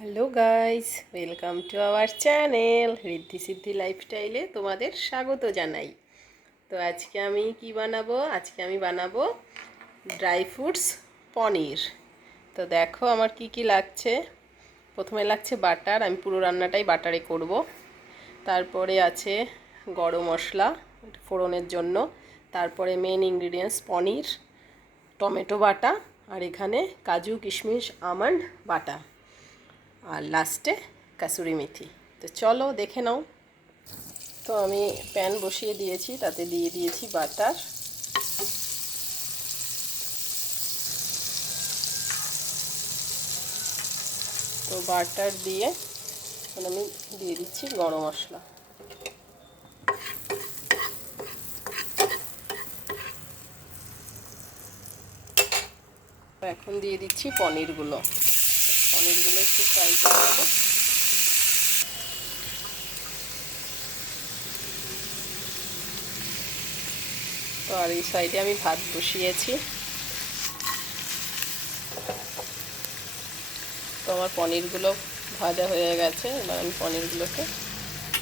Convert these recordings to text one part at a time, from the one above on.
Hello guys, welcome to our channel Riddhi Siddhi লাইফস্টাইলে তোমাদের স্বাগত জানাই। তো আজকে আমি কি বানাবো? আজকে আমি বানাবো ড্রাই ফ্রুটস পনির। তো দেখো আমার কি কি লাগছে। প্রথমে লাগছে বাটার, আমি পুরো রান্নাটাই বাটারে করব। তারপরে আছে গরম মশলা ফোড়নের জন্য। তারপরে মেন ইনগ্রিডিয়েন্টস পনির, টমেটো বাটা, আর এখানে কাজু কিশমিশ আমন্ড বাটা, আর লাস্টে কাসুরি মেথি। তো চলো দেখে নাও। তো আমি প্যান বসিয়ে দিয়েছি, তাতে দিয়ে দিয়েছি বাটার। তো বাটার দিয়ে আমি দিয়ে দিচ্ছি গরম মশলা। এখন দিয়ে দিচ্ছি পনিরগুলো একটু ফ্রাই করে নেবো। তো আর এই সাইডে আমি ভাত বসিয়েছি। তো আমার পনিরগুলো ভাজা হয়ে গেছে, এবার আমি পনিরগুলোকে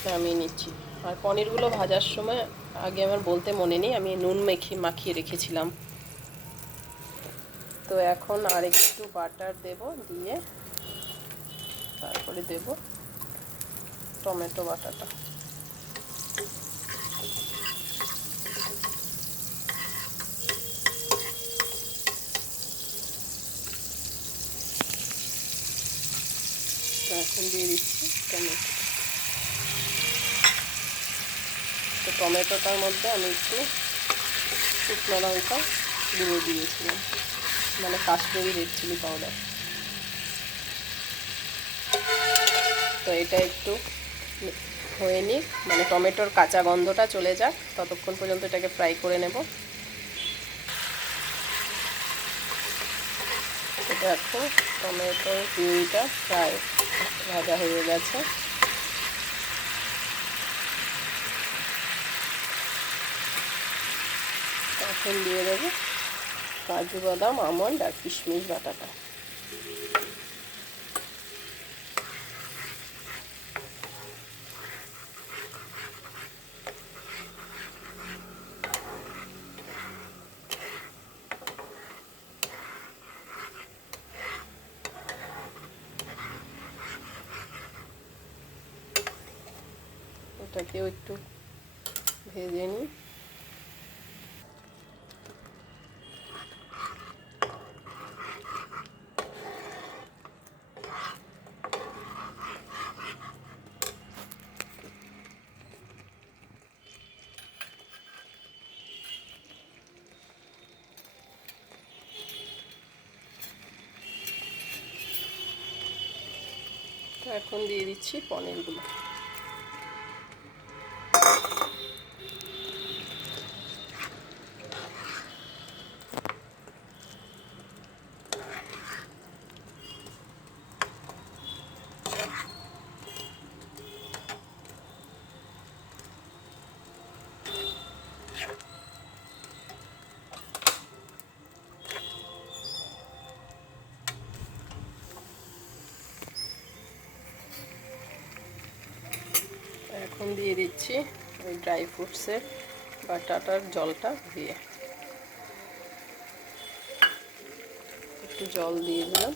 নামিয়ে নিচ্ছি। আর পনিরগুলো ভাজার সময় আগে আমার বলতে মনে নেই, আমি নুন মাখিয়ে রেখেছিলাম। তো এখন আর একটু বাটার দেব, দিয়ে তারপরে দেব টমেটো বাটাটা। তো এখন দিয়ে দিচ্ছি টমেটো। তো টমেটোটার মধ্যে আমি একটু শুকনো লঙ্কা গুঁড়ো দিয়েছিলাম, মানে কাশ্মীরি রেড চিলি পাউডার। তো এটা একটু হয়ে নিক, মানে টমেটোর কাঁচা গন্ধটা চলে যাক, ততক্ষণ পর্যন্ত এটাকে ফ্রাই করে নেব। এটা এখন টমেটোর পিউরিটা প্রায় ভাজা হয়ে গেছে। এখন দিয়ে দেবো কাজু বাদাম আমন্ড আর কিশমিশ বাটাটা। ওটাকেও একটু ভেজে নিই। তো এখন দিয়ে দিচ্ছি পনিরগুলো। এখন দিয়ে দিচ্ছি ওই ড্রাই ফ্রুটসের বাটাটার জলটা দিয়ে, একটু জল দিয়ে দিলাম।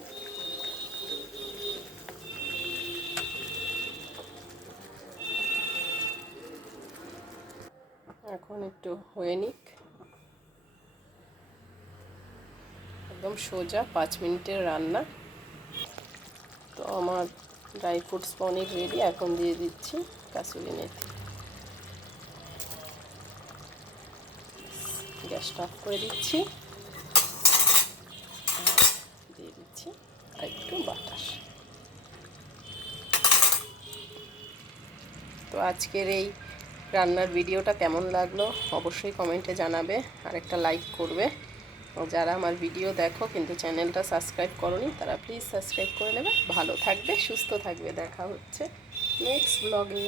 এখন একটু হয়ে নিক, একদম সোজা 5 মিনিটের রান্না। তো আমার ড্রাই ফ্রুটস পনির রেডি। এখন দিয়ে দিচ্ছি কাসুরি মেথি। গ্যাসটা অফ করে দিচ্ছি, দিয়ে দিচ্ছি আর একটু বাটার। তো আজকের এই রান্নার ভিডিওটা কেমন লাগলো অবশ্যই কমেন্টে জানাবে, আর একটা লাইক করবে। যারা আমার ভিডিও দেখো কিন্তু চ্যানেলটা সাবস্ক্রাইব করোনি, তারা প্লিজ সাবস্ক্রাইব করে নেবে। ভালো থাকবে, সুস্থ থাকবে। দেখা হচ্ছে নেক্সট ব্লগে।